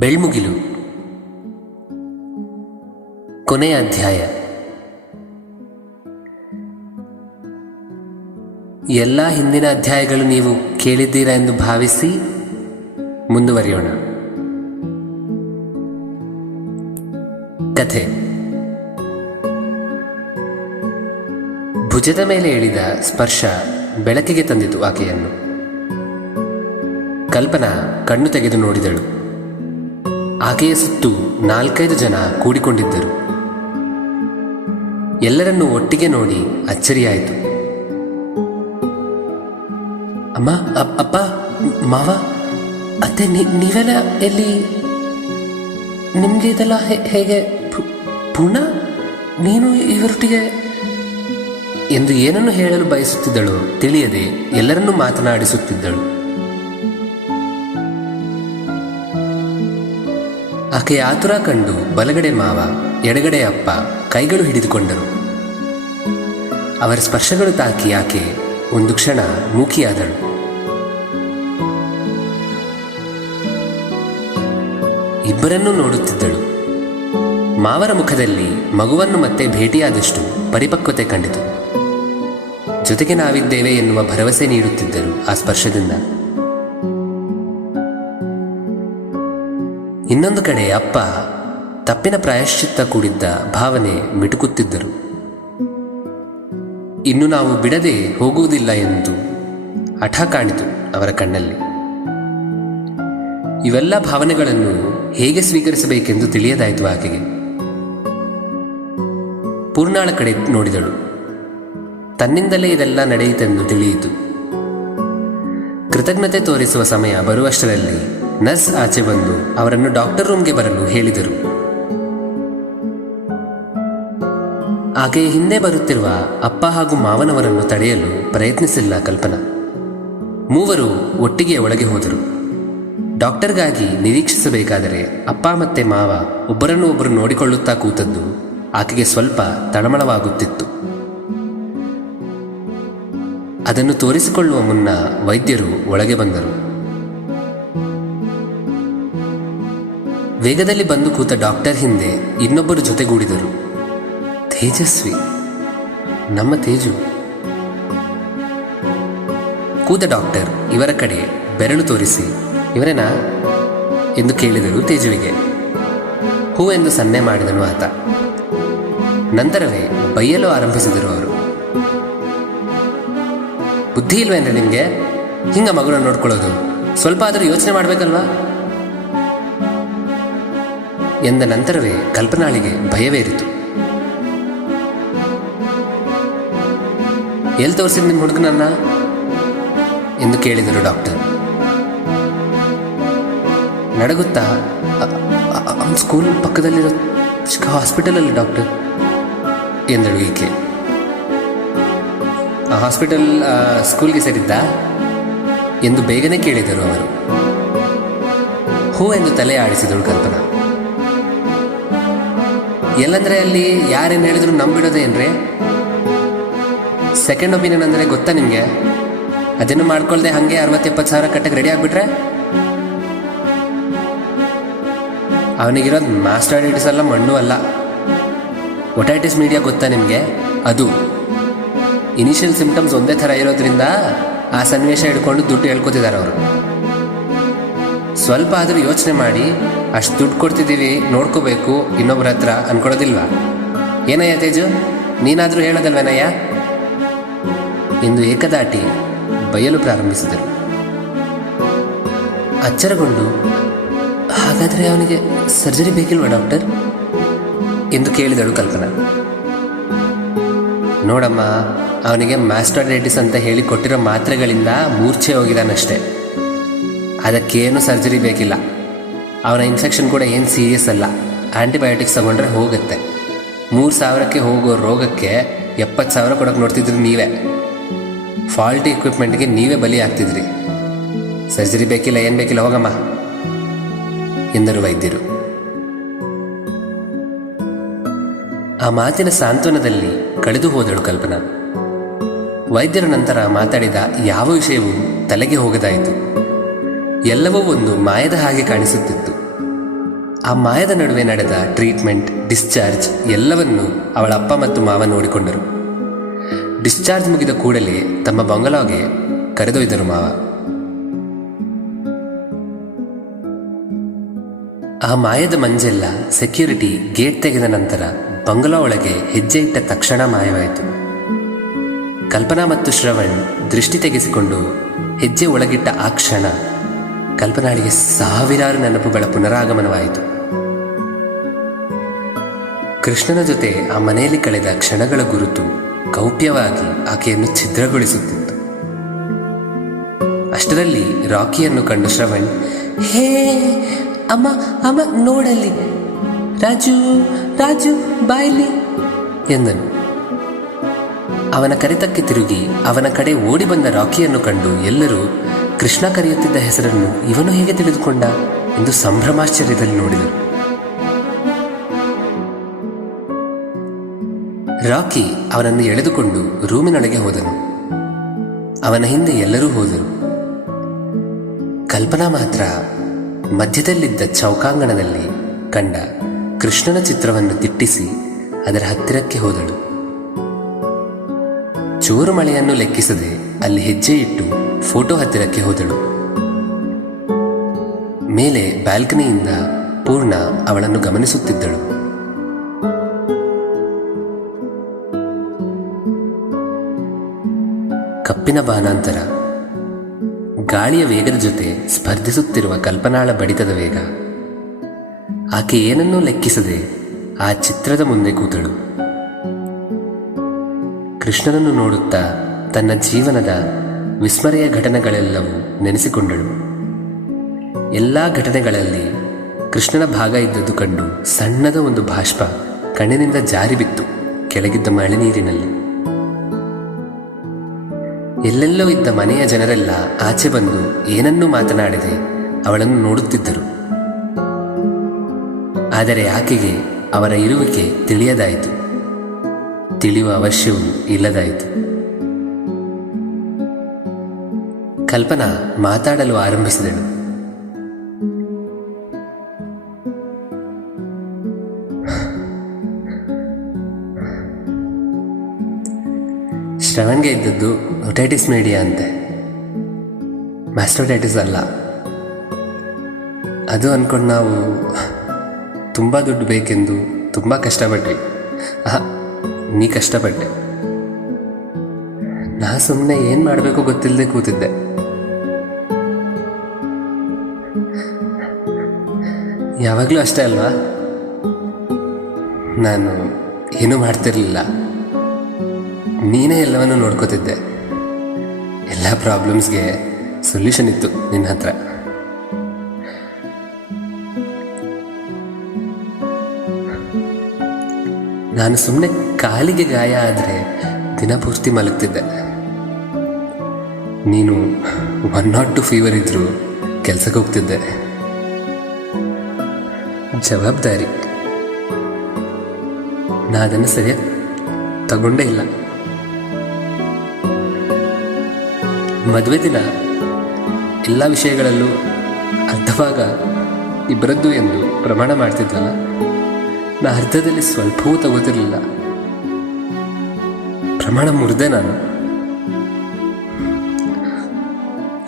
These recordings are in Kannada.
ಬೆಳ್ಮುಗಿಲು. ಕೊನೆಯ ಅಧ್ಯಾಯ. ಎಲ್ಲ ಹಿಂದಿನ ಅಧ್ಯಾಯಗಳು ನೀವು ಕೇಳಿದ್ದೀರಾ ಎಂದು ಭಾವಿಸಿ ಮುಂದುವರಿಯೋಣ. ಕಥೆ. ಭುಜದ ಮೇಲೆ ಇಳಿದ ಸ್ಪರ್ಶ ಬೆಳಕಿಗೆ ತಂದಿತು ಆಕೆಯನ್ನು. ಕಲ್ಪನಾ ಕಣ್ಣು ತೆಗೆದು ನೋಡಿದಳು. ಆಕೆಯ ಸುತ್ತು 4-5 ಜನ ಕೂಡಿಕೊಂಡಿದ್ದರು. ಎಲ್ಲರನ್ನೂ ಒಟ್ಟಿಗೆ ನೋಡಿ ಅಚ್ಚರಿಯಾಯಿತು. ಅಮ್ಮ, ಅಪ್ಪ, ಮಾವ, ಅತ್ತೆ, ನೀವೆಲ್ಲ ಎಲ್ಲಿ? ನಿಮಗೆ ಇದೆಲ್ಲ ಹೇಗೆ? ಪೂರ್ಣ, ನೀನು ಇವರೊಟ್ಟಿಗೆ ಎಂದು ಏನನ್ನು ಹೇಳಲು ಬಯಸುತ್ತಿದ್ದಳು ತಿಳಿಯದೆ ಎಲ್ಲರನ್ನೂ ಮಾತನಾಡಿಸುತ್ತಿದ್ದಳು. ಆಕೆಯ ಆತುರ ಕಂಡು ಬಲಗಡೆ ಮಾವ, ಎಡಗಡೆ ಅಪ್ಪ ಕೈಗಳು ಹಿಡಿದುಕೊಂಡರು. ಅವರ ಸ್ಪರ್ಶಗಳು ತಾಕಿ ಆಕೆ ಒಂದು ಕ್ಷಣ ಮೂಕಿಯಾದಳು. ಇಬ್ಬರನ್ನೂ ನೋಡುತ್ತಿದ್ದಳು. ಮಾವರ ಮುಖದಲ್ಲಿ ಮಗುವನ್ನು ಮತ್ತೆ ಭೇಟಿಯಾದಷ್ಟು ಪರಿಪಕ್ವತೆ ಕಂಡಿತು. ಜೊತೆಗೆ ನಾವಿದ್ದೇವೆ ಎನ್ನುವ ಭರವಸೆ ನೀಡುತ್ತಿದ್ದರು ಆ ಸ್ಪರ್ಶದಿಂದ. ಇನ್ನೊಂದು ಕಡೆ ಅಪ್ಪ ತಪ್ಪಿನ ಪ್ರಾಯಶ್ಚಿತ್ತ ಕೂಡಿದ್ದ ಭಾವನೆ ಮಿಟುಕುತ್ತಿದ್ದರು. ಇನ್ನು ನಾವು ಬಿಡದೆ ಹೋಗುವುದಿಲ್ಲ ಎಂದು ಹಠ ಕಾಣಿತು ಅವರ ಕಣ್ಣಲ್ಲಿ. ಇವೆಲ್ಲ ಭಾವನೆಗಳನ್ನು ಹೇಗೆ ಸ್ವೀಕರಿಸಬೇಕೆಂದು ತಿಳಿಯದಾಯಿತು ಆಕೆಗೆ. ಪೂರ್ಣಾಳ ಕಡೆ ನೋಡಿದಳು. ತನ್ನಿಂದಲೇ ಇದೆಲ್ಲ ನಡೆಯಿತೆಂದು ತಿಳಿಯಿತು. ಕೃತಜ್ಞತೆ ತೋರಿಸುವ ಸಮಯ ಬರುವಷ್ಟರಲ್ಲಿ ನರ್ಸ್ ಆಚೆ ಬಂದು ಅವರನ್ನು ಡಾಕ್ಟರ್ ರೂಮ್ಗೆ ಬರಲು ಹೇಳಿದರು. ಆಕೆಯ ಹಿಂದೆ ಬರುತ್ತಿರುವ ಅಪ್ಪ ಹಾಗೂ ಮಾವನವರನ್ನು ತಡೆಯಲು ಪ್ರಯತ್ನಿಸಿಲ್ಲ ಕಲ್ಪನಾ. ಮೂವರು ಒಟ್ಟಿಗೆ ಒಳಗೆ ಹೋದರು. ಡಾಕ್ಟರ್ಗಾಗಿ ನಿರೀಕ್ಷಿಸಬೇಕಾದರೆ ಅಪ್ಪ ಮತ್ತೆ ಮಾವ ಒಬ್ಬರನ್ನು ಒಬ್ಬರು ನೋಡಿಕೊಳ್ಳುತ್ತಾ ಕೂತದ್ದು ಆಕೆಗೆ ಸ್ವಲ್ಪ ತಳಮಳವಾಗುತ್ತಿತ್ತು. ಅದನ್ನು ತೋರಿಸಿಕೊಳ್ಳುವ ಮುನ್ನ ವೈದ್ಯರು ಒಳಗೆ ಬಂದರು. ವೇಗದಲ್ಲಿ ಬಂದು ಕೂತ ಡಾಕ್ಟರ್ ಹಿಂದೆ ಇನ್ನೊಬ್ಬರು ಜೊತೆಗೂಡಿದರು. ತೇಜಸ್ವಿ, ನಮ್ಮ ತೇಜು. ಕೂತ ಡಾಕ್ಟರ್ ಇವರ ಕಡೆ ಬೆರಳು ತೋರಿಸಿ, ಇವರೇನಾ ಎಂದು ಕೇಳಿದರು ತೇಜುವಿಗೆ. ಹೂ ಎಂದು ಸನ್ನೆ ಮಾಡಿದನು ಆತ. ನಂತರವೇ ಬೈಯಲು ಆರಂಭಿಸಿದರು ಅವರು. ಬುದ್ಧಿ ಇಲ್ವೇನ್ರಿ ನಿಮಗೆ? ಹಿಂಗ ಮಗುನ ನೋಡ್ಕೊಳ್ಳೋದು ಸ್ವಲ್ಪ ಆದರೂ ಯೋಚನೆ ಮಾಡಬೇಕಲ್ವಾ ಎಂದ ನಂತರವೇ ಕಲ್ಪನಾಳಿಗೆ ಭಯವೇರಿತು. ಎಲ್ಲಿ ತೋರಿಸಿದ ನಿಮ್ಮ ಹುಡುಗನನ್ನ ಎಂದು ಕೇಳಿದರು ಡಾಕ್ಟರ್. ನಡಗುತ್ತಾ, ಅವನ ಸ್ಕೂಲ್ ಪಕ್ಕದಲ್ಲಿರೋ ಚಿಕ್ಕ ಹಾಸ್ಪಿಟಲಲ್ಲಿ ಡಾಕ್ಟರ್ ಎಂದಳು ಈಕೆ. ಆ ಹಾಸ್ಪಿಟಲ್ ಸ್ಕೂಲ್ಗೆ ಸೇರಿದ್ದ ಎಂದು ಬೇಗನೆ ಕೇಳಿದರು ಅವರು. ಹೂ ಎಂದು ತಲೆ ಆಡಿಸಿದಳು ಕಲ್ಪನಾ. ಎಲ್ಲಂದ್ರೆ ಅಲ್ಲಿ ಯಾರೇನು ಹೇಳಿದ್ರು ನಂಬಿಡೋದೇನ್ರಿ? ಸೆಕೆಂಡ್ ಒಪಿನಿಯನ್ ಅಂದರೆ ಗೊತ್ತಾ ನಿಮಗೆ? ಅದನ್ನು ಮಾಡ್ಕೊಳ್ದೆ ಹಾಗೆ 60-70 ಸಾವಿರ ಕಟ್ಟಕ್ಕೆ ರೆಡಿ ಆಗಿಬಿಟ್ರೆ ಅವನಿಗಿರೋದು ಮಾಸ್ಟರ್ಡೈಟಿಸ್ ಅಲ್ಲ, ಮಣ್ಣು ಅಲ್ಲ, ಒಟೈಟಿಸ್ ಮೀಡಿಯಾ ಗೊತ್ತಾ ನಿಮಗೆ? ಅದು ಇನಿಷಿಯಲ್ ಸಿಂಪ್ಟಮ್ಸ್ ಒಂದೇ ಥರ ಇರೋದ್ರಿಂದ ಆ ಸನ್ನಿವೇಶ ಹಿಡ್ಕೊಂಡು ದುಡ್ಡು ಹೇಳ್ಕೊತಿದ್ದಾರೆ ಅವರು. ಸ್ವಲ್ಪ ಆದರೂ ಯೋಚನೆ ಮಾಡಿ, ಅಷ್ಟು ದುಡ್ಡು ಕೊಡ್ತಿದ್ದೀವಿ, ನೋಡ್ಕೋಬೇಕು ಇನ್ನೊಬ್ಬರ ಹತ್ರ ಅನ್ಕೊಡೋದಿಲ್ವಾ? ಏನಯ್ಯ ತೇಜು, ನೀನಾದರೂ ಹೇಳೋದಲ್ವೇನಯ್ಯ ಎಂದು ಏಕದಾಟಿ ಬೈಯಲು ಪ್ರಾರಂಭಿಸಿದರು. ಅಚ್ಚರಗೊಂಡು, ಹಾಗಾದರೆ ಅವನಿಗೆ ಸರ್ಜರಿ ಬೇಕಿಲ್ವಾ ಡಾಕ್ಟರ್ ಎಂದು ಕೇಳಿದಳು ಕಲ್ಪನಾ. ನೋಡಮ್ಮ, ಅವನಿಗೆ ಮಾಸ್ಟರ್ಡೈಟಿಸ್ ಅಂತ ಹೇಳಿ ಕೊಟ್ಟಿರೋ ಮಾತ್ರೆಗಳಿಂದ ಮೂರ್ಛೆ ಹೋಗಿದ್ದಾನಷ್ಟೇ. ಅದಕ್ಕೇನು ಸರ್ಜರಿ ಬೇಕಿಲ್ಲ. ಅವನ ಇನ್ಫೆಕ್ಷನ್ ಕೂಡ ಏನು ಸೀರಿಯಸ್ ಅಲ್ಲ. ಆ್ಯಂಟಿಬಯೋಟಿಕ್ಸ್ ತಗೊಂಡ್ರೆ ಹೋಗುತ್ತೆ. 3,000ಕ್ಕೆ ಹೋಗೋ ರೋಗಕ್ಕೆ 70,000 ಕೊಡೋಕೆ ನೋಡ್ತಿದ್ರಿ ನೀವೇ. ಫಾಲ್ಟಿ ಎಕ್ವಿಪ್ಮೆಂಟ್ಗೆ ನೀವೇ ಬಲಿ ಆಗ್ತಿದ್ರಿ. ಸರ್ಜರಿ ಬೇಕಿಲ್ಲ, ಏನು ಬೇಕಿಲ್ಲ, ಹೋಗಮ್ಮ ಎಂದರು ವೈದ್ಯರು. ಆ ಮಾತಿನ ಸಾಂತ್ವನದಲ್ಲಿ ಕಳೆದು ಹೋದಳು ಕಲ್ಪನಾ. ವೈದ್ಯರ ನಂತರ ಮಾತಾಡಿದ ಯಾವ ವಿಷಯವೂ ತಲೆಗೆ ಹೋಗದಾಯಿತು. ಎಲ್ಲವೂ ಒಂದು ಮಾಯದ ಹಾಗೆ ಕಾಣಿಸುತ್ತಿತ್ತು. ಆ ಮಾಯದ ನಡುವೆ ನಡೆದ ಟ್ರೀಟ್ಮೆಂಟ್, ಡಿಸ್ಚಾರ್ಜ್ ಎಲ್ಲವನ್ನೂ ಅವಳ ಅಪ್ಪ ಮತ್ತು ಮಾವ ನೋಡಿಕೊಂಡರು. ಡಿಸ್ಚಾರ್ಜ್ ಮುಗಿದ ಕೂಡಲೇ ತಮ್ಮ ಬಂಗಲಾಗೆ ಕರೆದೊಯ್ದರು ಮಾವ. ಆ ಮಾಯದ ಮಂಜೆಲ್ಲ ಸೆಕ್ಯೂರಿಟಿ ಗೇಟ್ ತೆಗೆದ ನಂತರ ಬಂಗಲಾ ಒಳಗೆ ಹೆಜ್ಜೆ ಇಟ್ಟ ತಕ್ಷಣ ಮಾಯವಾಯಿತು. ಕಲ್ಪನಾ ಮತ್ತು ಶ್ರವಣ್ ದೃಷ್ಟಿ ತೆಗೆಸಿಕೊಂಡು ಹೆಜ್ಜೆ ಒಳಗಿಟ್ಟ ಆ ಕ್ಷಣ ಕಲ್ಪನಾಳಿಗೆ ಸಾವಿರಾರು ನೆನಪುಗಳ ಪುನರಾಗಮನವಾಯಿತು. ಕೃಷ್ಣನ ಜೊತೆ ಆ ಮನೆಯಲ್ಲಿ ಕಳೆದ ಕ್ಷಣಗಳ ಗುರುತು ಗೌಪ್ಯವಾಗಿ ಆಕೆಯನ್ನು ಛಿದ್ರಗೊಳಿಸುತ್ತಿತ್ತು. ಅಷ್ಟರಲ್ಲಿ ರಾಕಿಯನ್ನು ಕಂಡು ಶ್ರವಣ್, ಹೇ ಅಮ್ಮ ಅಮ್ಮ ನೋಡಲ್ಲಿ, ರಾಜು ರಾಜು ಬಾಯ್ಲಿ ಎಂದನು. ಅವನ ಕರೆತಕ್ಕೆ ತಿರುಗಿ ಅವನ ಕಡೆ ಓಡಿ ಬಂದ ರಾಕಿಯನ್ನು ಕಂಡು ಎಲ್ಲರೂ ಕೃಷ್ಣ ಕರೆಯುತ್ತಿದ್ದ ಹೆಸರನ್ನು ಇವನು ಹೇಗೆ ತಿಳಿದುಕೊಂಡ ಎಂದು ಸಂಭ್ರಮಾಶ್ಚರ್ಯದಲ್ಲಿ ನೋಡಿದರು. ರಾಕಿ ಅವನನ್ನು ಎಳೆದುಕೊಂಡು ರೂಮಿನೊಳಗೆ ಹೋದನು. ಅವನ ಹಿಂದೆ ಎಲ್ಲರೂ ಹೋದರು. ಕಲ್ಪನಾ ಮಾತ್ರ ಮಧ್ಯದಲ್ಲಿದ್ದ ಚೌಕಾಂಗಣದಲ್ಲಿ ಕಂಡ ಕೃಷ್ಣನ ಚಿತ್ರವನ್ನು ದಿಟ್ಟಿಸಿ ಅದರ ಹತ್ತಿರಕ್ಕೆ ಹೋದಳು. ಜೋರು ಮಳೆಯನ್ನು ಲೆಕ್ಕಿಸದೆ ಅಲ್ಲಿ ಹೆಜ್ಜೆ ಇಟ್ಟು ಫೋಟೋ ಹತ್ತಿರಕ್ಕೆ ಹೋದಳು. ಮೇಲೆ ಬ್ಯಾಲ್ಕನಿಯಿಂದ ಪೂರ್ಣ ಅವಳನ್ನು ಗಮನಿಸುತ್ತಿದ್ದಳು. ಕಪ್ಪಿನ ಬಾನಾಂತರ, ಗಾಳಿಯ ವೇಗದ ಜೊತೆ ಸ್ಪರ್ಧಿಸುತ್ತಿರುವ ಕಲ್ಪನಾಳ ಬಡಿತದ ವೇಗ. ಆಕೆ ಏನನ್ನೂ ಲೆಕ್ಕಿಸದೆ ಆ ಚಿತ್ರದ ಮುಂದೆ ಕೂತಳು. ಕೃಷ್ಣನನ್ನು ನೋಡುತ್ತಾ ತನ್ನ ಜೀವನದ ವಿಸ್ಮರೆಯ ಘಟನೆಗಳೆಲ್ಲವೂ ನೆನೆಸಿಕೊಂಡಳು. ಎಲ್ಲ ಘಟನೆಗಳಲ್ಲಿ ಕೃಷ್ಣನ ಭಾಗ ಇದ್ದದ್ದು ಕಂಡು ಸಣ್ಣದ ಒಂದು ಬಾಷ್ಪ ಕಣ್ಣಿನಿಂದ ಜಾರಿ ಬಿತ್ತು ಕೆಳಗಿದ್ದ ಮಳೆ ನೀರಿನಲ್ಲಿ. ಎಲ್ಲೆಲ್ಲೋ ಇದ್ದ ಮನೆಯ ಜನರೆಲ್ಲ ಆಚೆ ಬಂದು ಏನನ್ನೂ ಮಾತನಾಡದೆ ಅವಳನ್ನು ನೋಡುತ್ತಿದ್ದರು. ಆದರೆ ಆಕೆಗೆ ಅವರ ಇರುವಿಕೆ ತಿಳಿಯದಾಯಿತು, ತಿಳಿಯುವ ಅವಶ್ಯವೂ ಇಲ್ಲದಾಯಿತು. ಕಲ್ಪನಾ ಮಾತಾಡಲು ಆರಂಭಿಸಿದಳು. ಶ್ರವಣ್ಗೆ ಇದ್ದದ್ದು ಒಟೈಟಿಸ್ ಮೀಡಿಯಾ ಅಂತೆ, ಮ್ಯಾಸ್ಟೋಟೈಟಿಸ್ ಅಲ್ಲ. ಅದು ಅಂದ್ಕೊಂಡು ನಾವು ತುಂಬ ದುಡ್ಡು ಬೇಕೆಂದು ತುಂಬ ಕಷ್ಟಪಟ್ವಿ. ನೀ ಕಷ್ಟಪಟ್ಟೆ, ನಾ ಸುಮ್ಮನೆ ಏನು ಮಾಡಬೇಕು ಗೊತ್ತಿಲ್ಲದೆ ಕೂತಿದ್ದೆ. ಯಾವಾಗಲೂ ಅಷ್ಟೇ ಅಲ್ವಾ, ನಾನು ಏನೂ ಮಾಡ್ತಿರ್ಲಿಲ್ಲ, ನೀನೇ ಎಲ್ಲವನ್ನು ನೋಡ್ಕೋತಿದ್ದೆ. ಎಲ್ಲ ಪ್ರಾಬ್ಲಮ್ಸ್ಗೆ ಸೊಲ್ಯೂಷನ್ ಇತ್ತು ನಿನ್ನ ಹತ್ರ. ನಾನು ಸುಮ್ಮನೆ ಕಾಲಿಗೆ ಗಾಯ ಆದರೆ ದಿನಪೂರ್ತಿ ಮಲಗ್ತಿದ್ದೆ. ನೀನು 102 ಫೀವರ್ ಇದ್ದರೂ ಕೆಲಸಕ್ಕೆ ಹೋಗ್ತಿದ್ದೆ. ಜವಾಬ್ದಾರಿ, ನಾ ಅದನ್ನು ಸರಿಯಾಗಿ ತಗೊಂಡೇ ಇಲ್ಲ. ಮದುವೆ ದಿನ ಎಲ್ಲ ವಿಷಯಗಳಲ್ಲೂ ಅರ್ಧಭಾಗ ಇಬ್ಬರದ್ದು ಎಂದು ಪ್ರಮಾಣ ಮಾಡ್ತಿದ್ವಲ್ಲ, ನಾ ಅರ್ಧದಲ್ಲಿ ಸ್ವಲ್ಪವೂ ತಗೋತಿರ್ಲಿಲ್ಲ. ಪ್ರಮಾಣ ಮುರಿದೆ ನಾನು.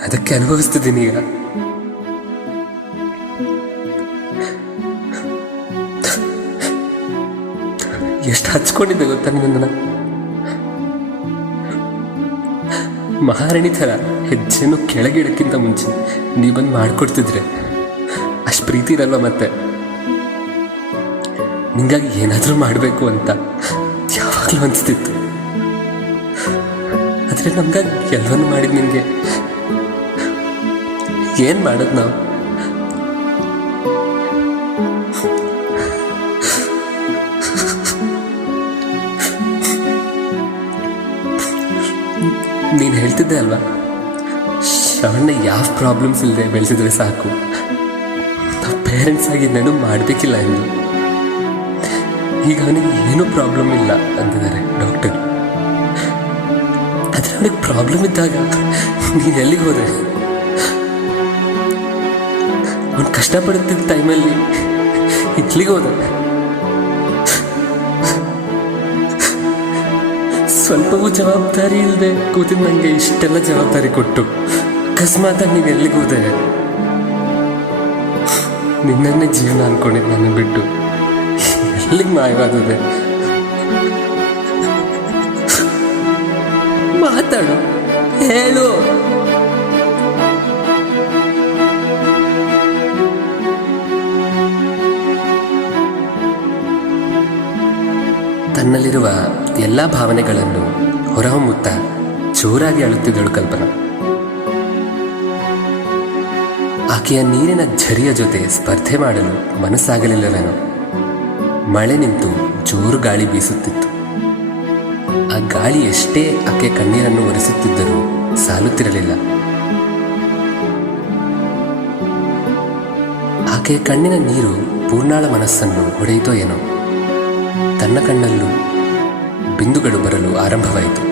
ಅದಕ್ಕೆ ಅನುಭವಿಸ್ತಿದ್ದೀನಿ ಈಗ. ಎಷ್ಟು ಹಚ್ಕೊಂಡಿದ್ದೆ ಗೊತ್ತಾ ನಿನ್ನನ್ನು. ಮಹಾರಾಣಿ ಥರ ಹೆಜ್ಜೆಯನ್ನು ಕೆಳಗಿಡಕ್ಕಿಂತ ಮುಂಚೆ ನೀ ಬಂದು ಮಾಡಿಕೊಡ್ತಿದ್ರೆ ಅಷ್ಟು ಪ್ರೀತಿ ಇರಲ್ಲ. ಮತ್ತೆ ನಿಂಗಾಗಿ ಏನಾದರೂ ಮಾಡಬೇಕು ಅಂತ ಯಾವಾಗಲೂ ಅನಿಸ್ತಿತ್ತು. ಆದರೆ ನಮ್ಗಾಗಿ ಎಲ್ಲವನ್ನೂ ಮಾಡಿದ್ ನಿಂಗೆ ಏನು ಮಾಡೋದು ನಾವು? ನೀನು ಹೇಳ್ತಿದ್ದೆ ಅಲ್ವಾ, ಶ್ರವಣ್ಣ ಯಾವ ಪ್ರಾಬ್ಲಮ್ಸ್ ಇಲ್ಲದೆ ಬೆಳೆಸಿದ್ರೆ ಸಾಕು, ನಾವು ಪೇರೆಂಟ್ಸ್ ಆಗಿ ಇನ್ನೇನು ಮಾಡಬೇಕಿಲ್ಲ ಎಂದು. ಈಗ ಅವನಿಗೆ ಏನೂ ಪ್ರಾಬ್ಲಮ್ ಇಲ್ಲ ಅಂತಿದ್ದಾರೆ ಡಾಕ್ಟರ್. ಆದರೆ ಅವನಿಗೆ ಪ್ರಾಬ್ಲಮ್ ಇದ್ದಾಗ ನೀನು ಎಲ್ಲಿಗೆ ಹೋದೆ? ಅವನು ಕಷ್ಟಪಡುತ್ತಿದ್ದ ಟೈಮಲ್ಲಿ ಇಟ್ಲಿಗೆ ಹೋದೆ. ಸ್ವಲ್ಪವೂ ಜವಾಬ್ದಾರಿ ಇಲ್ಲದೆ ಕೂತಿದ್ದು ನನಗೆ ಇಷ್ಟೆಲ್ಲ ಜವಾಬ್ದಾರಿ ಕೊಟ್ಟು ಅಕಸ್ಮಾತಾಗಿ ನೀನು ಎಲ್ಲಿಗೆ ಹೋದೆ? ನಿನ್ನನ್ನೇ ಜೀವನ ಅನ್ಕೊಂಡಿದ್ದು ನನ್ನ ಬಿಟ್ಟು ಎಲ್ಲಿಗೆ ಮಾಯವಾದದೆ? ಮಾತಾಡು, ಹೇಳು. ತನ್ನಲ್ಲಿರುವ ಎಲ್ಲ ಭಾವನೆಗಳನ್ನು ಹೊರಹೊಮ್ಮುತ್ತಾ ಜೋರಾಗಿ ಅಳುತ್ತಿದ್ದಳು ಕಲ್ಪನಾ. ಆಕೆಯ ನೀರಿನ ಝರಿಯ ಜೊತೆ ಸ್ಪರ್ಧೆ ಮಾಡಲು ಮನಸ್ಸಾಗಲಿಲ್ಲವೇನೋ. ಮಳೆ ನಿಂತು ಜೋರು ಗಾಳಿ ಬೀಸುತ್ತಿತ್ತು. ಆ ಗಾಳಿ ಎಷ್ಟೇ ಆಕೆ ಕಣ್ಣೀರನ್ನು ಒರೆಸುತ್ತಿದ್ದರೂ ಸಾಲುತ್ತಿರಲಿಲ್ಲ. ಆಕೆಯ ಕಣ್ಣಿನ ನೀರು ಪೂರ್ಣಾಳ ಮನಸ್ಸನ್ನು ಹೊಡೆಯಿತೋ ಏನೋ. ತನ್ನ ಕಣ್ಣಲ್ಲೂ ಬಿಂದುಗಳು ಬರಲು ಆರಂಭವಾಯಿತು.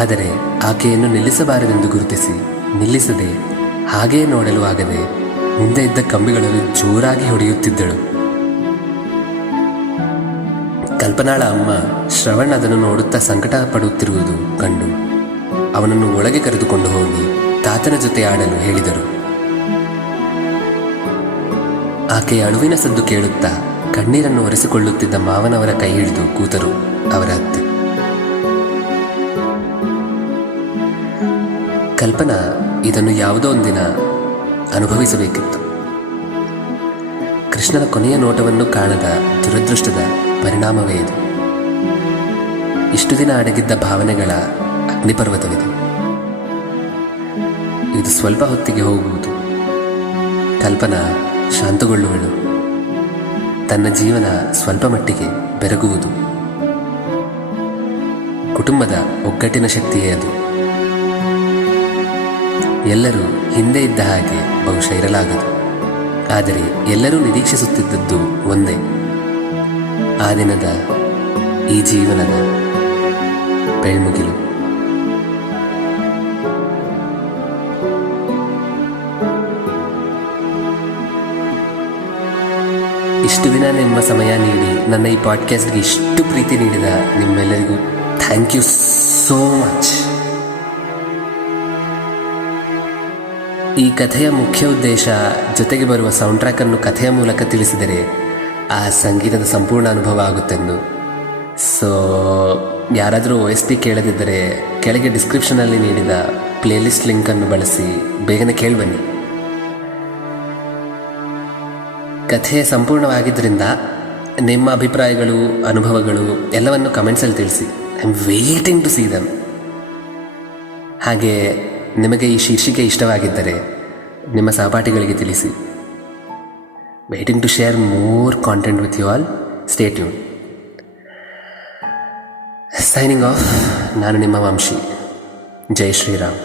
ಆದರೆ ಆಕೆಯನ್ನು ನಿಲ್ಲಿಸಬಾರದೆಂದು ಗುರುತಿಸಿ ನಿಲ್ಲಿಸದೆ ಹಾಗೇ ನೋಡಲು ಆಗದೆ ಮುಂದೆ ಇದ್ದ ಕಂಬಿಗಳಲ್ಲಿ ಜೋರಾಗಿ ಹೊಡೆಯುತ್ತಿದ್ದಳು. ಕಲ್ಪನಾಳ ಅಮ್ಮ ಶ್ರವಣ್ ಅದನ್ನು ನೋಡುತ್ತಾ ಸಂಕಟ ಪಡುತ್ತಿರುವುದು ಕಂಡು ಅವನನ್ನು ಒಳಗೆ ಕರೆದುಕೊಂಡು ಹೋಗಿ ತಾತನ ಜೊತೆ ಆಡಲು ಹೇಳಿದರು. ಆಕೆಯ ಅಳುವಿನ ಸದ್ದು ಕೇಳುತ್ತಾ ಕಣ್ಣೀರನ್ನು ಒರೆಸಿಕೊಳ್ಳುತ್ತಿದ್ದ ಮಾವನವರ ಕೈ ಹಿಡಿದು ಕೂತರು ಅವರ ಅತ್ತೆ. ಕಲ್ಪನಾ ಇದನ್ನು ಯಾವುದೋ ಒಂದಿನ ಅನುಭವಿಸಬೇಕಿತ್ತು. ಕೃಷ್ಣನ ಕೊನೆಯ ನೋಟವನ್ನು ಕಾಣದ ದುರದೃಷ್ಟದ ಪರಿಣಾಮವೇ ಇದು. ಇಷ್ಟು ದಿನ ಅಡಗಿದ್ದ ಭಾವನೆಗಳ ಅಗ್ನಿಪರ್ವತವಿದು. ಇದು ಸ್ವಲ್ಪ ಹೊತ್ತಿಗೆ ಹೋಗುವುದು. ಕಲ್ಪನಾ ಶಾಂತಗೊಳ್ಳುವಳು. ತನ್ನ ಜೀವನ ಸ್ವಲ್ಪ ಮಟ್ಟಿಗೆ ಬೆರಗುವುದು. ಕುಟುಂಬದ ಒಗ್ಗಟ್ಟಿನ ಶಕ್ತಿಯೇ ಅದು. ಎಲ್ಲರೂ ಹಿಂದೆ ಇದ್ದ ಹಾಗೆ ಬಹುಶಃ ಇರಲಾಗದು. ಆದರೆ ಎಲ್ಲರೂ ನಿರೀಕ್ಷಿಸುತ್ತಿದ್ದದ್ದು ಒಂದೇ, ಆ ದಿನದ ಈ ಜೀವನದ ಬೆಳ್ಮುಗಿಲು. ಇಷ್ಟು ದಿನ ನಿಮ್ಮ ಸಮಯ ನೀಡಿ ನನ್ನ ಈ ಪಾಡ್ಕಾಸ್ಟ್ಗೆ ಇಷ್ಟು ಪ್ರೀತಿ ನೀಡಿದ ನಿಮ್ಮೆಲ್ಲರಿಗೂ ಥ್ಯಾಂಕ್ ಯು ಸೋ ಮಚ್. ಈ ಕಥೆಯ ಮುಖ್ಯ ಉದ್ದೇಶ ಜೊತೆಗೆ ಬರುವ ಸೌಂಡ್ ಟ್ರ್ಯಾಕನ್ನು ಕಥೆಯ ಮೂಲಕ ತಿಳಿಸಿದರೆ ಆ ಸಂಗೀತದ ಸಂಪೂರ್ಣ ಅನುಭವ ಆಗುತ್ತೆಂದು. ಸೊ ಯಾರಾದರೂ OST ಕೇಳದಿದ್ದರೆ ಕೆಳಗೆ ಡಿಸ್ಕ್ರಿಪ್ಷನಲ್ಲಿ ನೀಡಿದ ಪ್ಲೇಲಿಸ್ಟ್ ಲಿಂಕನ್ನು ಬಳಸಿ ಬೇಗನೆ ಕೇಳಿಬನ್ನಿ. ಕಥೆ ಸಂಪೂರ್ಣವಾಗಿದ್ದರಿಂದ ನಿಮ್ಮ ಅಭಿಪ್ರಾಯಗಳು, ಅನುಭವಗಳು ಎಲ್ಲವನ್ನು ಕಮೆಂಟ್ಸಲ್ಲಿ ತಿಳಿಸಿ. I am waiting to see them. ಹಾಗೆ ನಿಮಗೆ ಈ ಶೀರ್ಷಿಕೆ ಇಷ್ಟವಾಗಿದ್ದರೆ ನಿಮ್ಮ ಸಹಪಾಠಿಗಳಿಗೆ ತಿಳಿಸಿ. Waiting to share more content with you all. Stay tune. Signing off. ನಾನು ನಿಮ್ಮ ವಂಶಿ. ಜೈ ಶ್ರೀರಾಮ್.